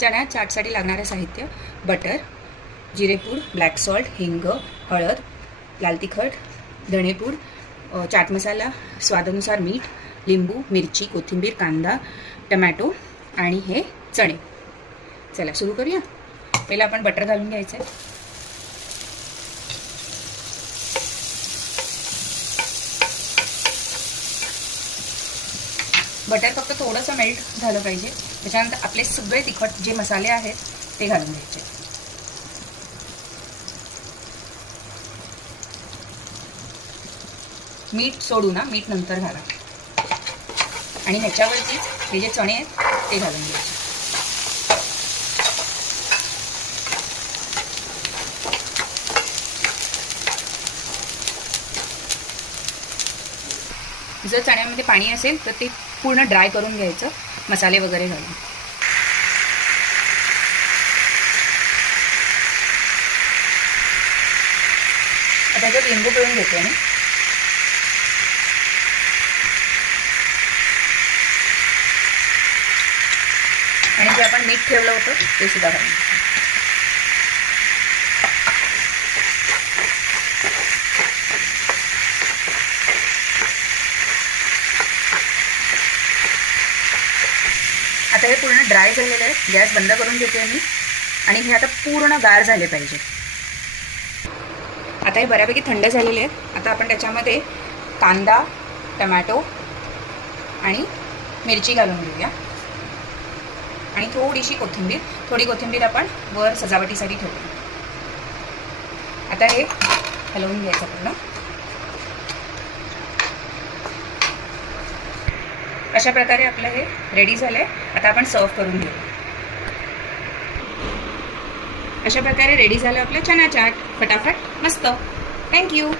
चण्या चाटसाठी लागणारे साहित्य: बटर, जिरेपूड, ब्लॅक सॉल्ट, हिंग, हळद, लाल तिखट, धणेपूड, चाट मसाला, स्वादानुसार मीठ, लिंबू, मिरची, कोथिंबीर, कांदा, टमॅटो आणि हे चणे. चला सुरू करूया. पहिला आपण बटर घालून घ्यायचं आहे. बटर फक्त थोडंसं मेल्ट झालं पाहिजे. त्याच्यानंतर आपले सगळे तिखट जे मसाले आहेत ते घालून घ्यायचे. मीठ सोडू ना, मीठ नंतर घाला. आणि ह्याच्यावरतीच हे जे चणे आहेत ते घालून घ्यायचे. जर चण्यामध्ये पाणी असेल तर ते पूर्ण ड्राय करून घ्यायचं मसाले वगैरे घालून. आता जर लिंबू पिळून घेते मी. आणि जे आपण मीठ ठेवलं होतं ते सुद्धा घालून. आता हे पूर्ण ड्राय झालेलं आहे. गॅस बंद करून घेते मी. आणि हे आता पूर्ण गार झाले पाहिजे. आता हे बऱ्यापैकी थंड झालेले आहेत. आता आपण त्याच्यामध्ये कांदा, टमॅटो आणि मिरची घालून घेऊया. आणि थोडीशी कोथिंबीर. थोडी कोथिंबीर आपण वर सजावटीसाठी ठेवूया. आता हे हलवून घ्यायचं पूर्ण. अशा प्रकारे आपलं हे रेडी झालं आहे. आता आपण सर्व करून घेऊ. अशा प्रकारे रेडी झालं आपलं चणा चाट. फटाफट, मस्त. थँक्यू.